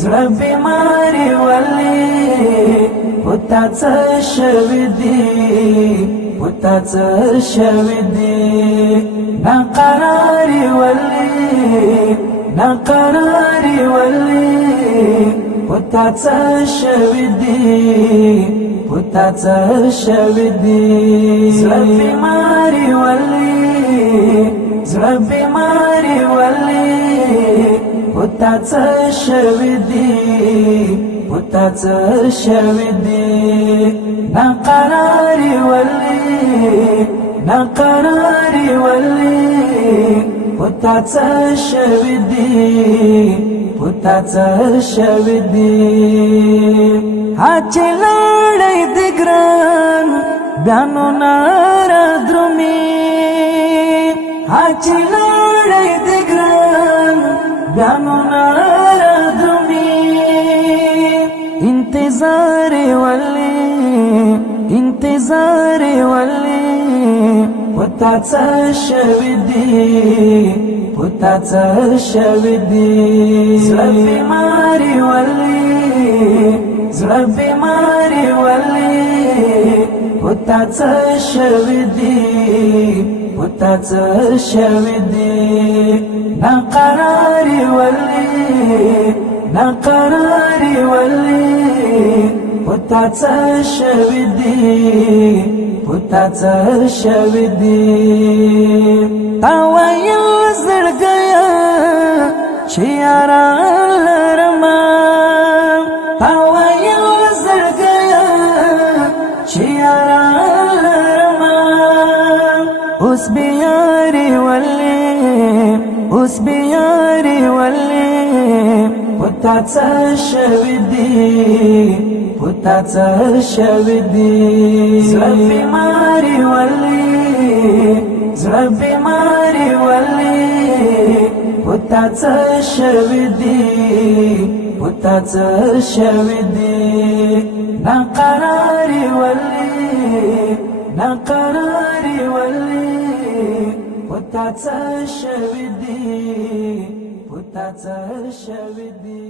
زړه بیماری ولی پتا څه شوی دی ناقراری ولی پتا څه شوی دی زړه بیماری ولی پتا څه شوی دی ناقراری ولی پتا څه شوی دی هاچې لړۍ د ګران بیانو ناره درومي هاچې لړۍ د ګران بیانو ناره درومي انتظار ولی پتا څه شوی دی زړه بیماری ولی پتا څه شوی دی ناقراری ولی پتا څه شوی دی تا ویل زړګیا چې یاران لرما تا ویل زړګیا چې یاران لرما اوس بیاري ولی پتا څه شوی دی زړه بیماری ولی پتا څه شوی دی ناقراری ولی پتا څه شوی دی